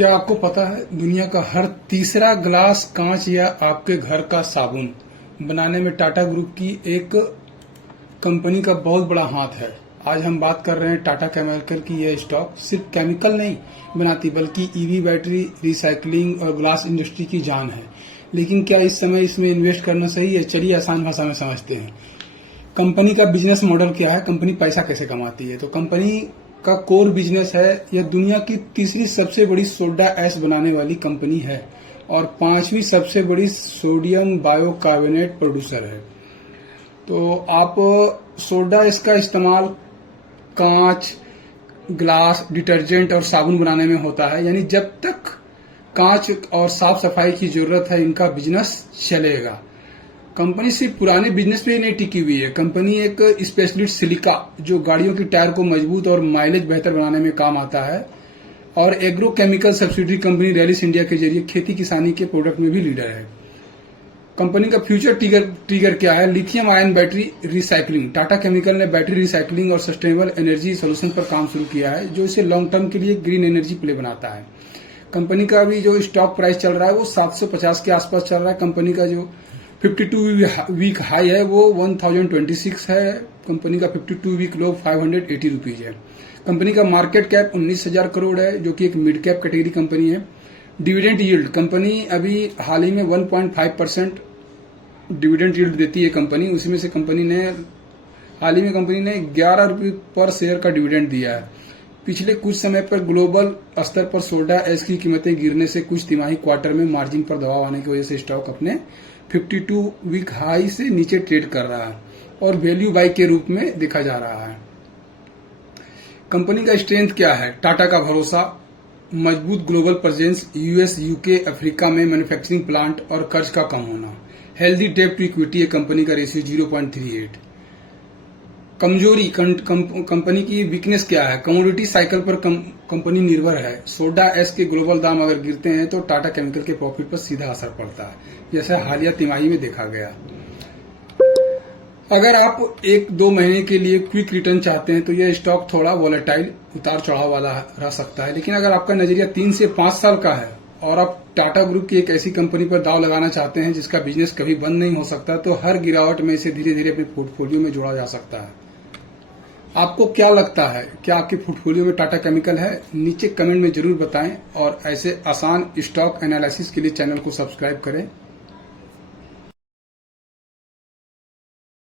क्या आपको पता है दुनिया का हर तीसरा ग्लास कांच या आपके घर का साबुन बनाने में टाटा ग्रुप की एक कंपनी का बहुत बड़ा हाथ है। आज हम बात कर रहे हैं टाटा केमिकल की। यह स्टॉक सिर्फ केमिकल नहीं बनाती बल्कि ईवी बैटरी, रिसाइकलिंग और ग्लास इंडस्ट्री की जान है। लेकिन क्या इस समय इसमें इन्वेस्ट करना सही है? चलिए आसान भाषा में समझते हैं। कंपनी का बिजनेस मॉडल क्या है, कंपनी पैसा कैसे कमाती है। तो कंपनी का कोर बिजनेस है, यह दुनिया की तीसरी सबसे बड़ी सोडा ऐश बनाने वाली कंपनी है और पांचवी सबसे बड़ी सोडियम बायोकार्बोनेट प्रोड्यूसर है। तो आप सोडा इसका इस्तेमाल कांच, ग्लास, डिटर्जेंट और साबुन बनाने में होता है। यानी जब तक कांच और साफ सफाई की जरूरत है इनका बिजनेस चलेगा। कंपनी सिर्फ पुराने बिजनेस में ही नहीं टिकी हुई है। कंपनी एक स्पेशलिस्ट सिलिका जो गाड़ियों की टायर को मजबूत और माइलेज बेहतर बनाने में काम आता है, और agro chemical subsidiary company Rallis India के जरिए खेती किसानी के प्रोडक्ट में भी लीडर है। कंपनी का फ्यूचर ट्रिगर क्या है? Lithium ion battery recycling. Tata chemical ने बैटरी रिसाइकलिंग और सस्टेनेबल एनर्जी सोल्यूशन पर काम शुरू किया है जो इसे लॉन्ग टर्म के लिए ग्रीन एनर्जी प्ले बनाता है। कंपनी का अभी जो स्टॉक प्राइस चल रहा है वो 750 के आसपास चल रहा है। कंपनी का जो 52 वीक हाई है वो 1026 है। कंपनी का 52 वीक लो 580 रुपीज है। कंपनी का मार्केट कैप 19,000 करोड़ है जो कि एक मिड कैप कैटेगरी कंपनी है। डिविडेंड यील्ड, कंपनी अभी हाल ही में 1.5% डिविडेंड यील्ड देती है कंपनी। उसी में से कंपनी ने हाल ही में 11 रुपये पर शेयर का डिविडेंड दिया है। पिछले कुछ समय पर ग्लोबल स्तर पर सोडा ऐश की कीमतें गिरने से कुछ तिमाही क्वार्टर में मार्जिन पर दबाव आने की वजह से स्टॉक अपने 52 वीक हाई से नीचे ट्रेड कर रहा है और वैल्यू बाई के रूप में देखा जा रहा है। कंपनी का स्ट्रेंथ क्या है? टाटा का भरोसा, मजबूत global presence, US, UK, Africa में मैन्युफैक्चरिंग प्लांट और कर्ज का कम होना। हेल्दी डेट टू इक्विटी है कंपनी का रेशियो 0.38। कमजोरी, कंपनी की वीकनेस क्या है? कमोडिटी साइकिल पर कंपनी निर्भर है। सोडा ऐश के ग्लोबल दाम अगर गिरते हैं तो टाटा केमिकल के प्रॉफिट पर सीधा असर पड़ता है, जैसे हालिया तिमाही में देखा गया। अगर आप 1-2 महीने के लिए क्विक रिटर्न चाहते हैं तो यह स्टॉक थोड़ा वॉलेटाइल, उतार चढ़ाव वाला रह सकता है। लेकिन अगर आपका नजरिया 3 से 5 साल का है और आप टाटा ग्रुप की एक ऐसी कंपनी पर दाव लगाना चाहते हैं जिसका बिजनेस कभी बंद नहीं हो सकता, तो हर गिरावट में इसे धीरे धीरे अपने पोर्टफोलियो में जोड़ा जा सकता है। आपको क्या लगता है, क्या आपके पोर्टफोलियो में टाटा केमिकल है? नीचे कमेंट में जरूर बताएं और ऐसे आसान स्टॉक एनालिसिस के लिए चैनल को सब्सक्राइब करें।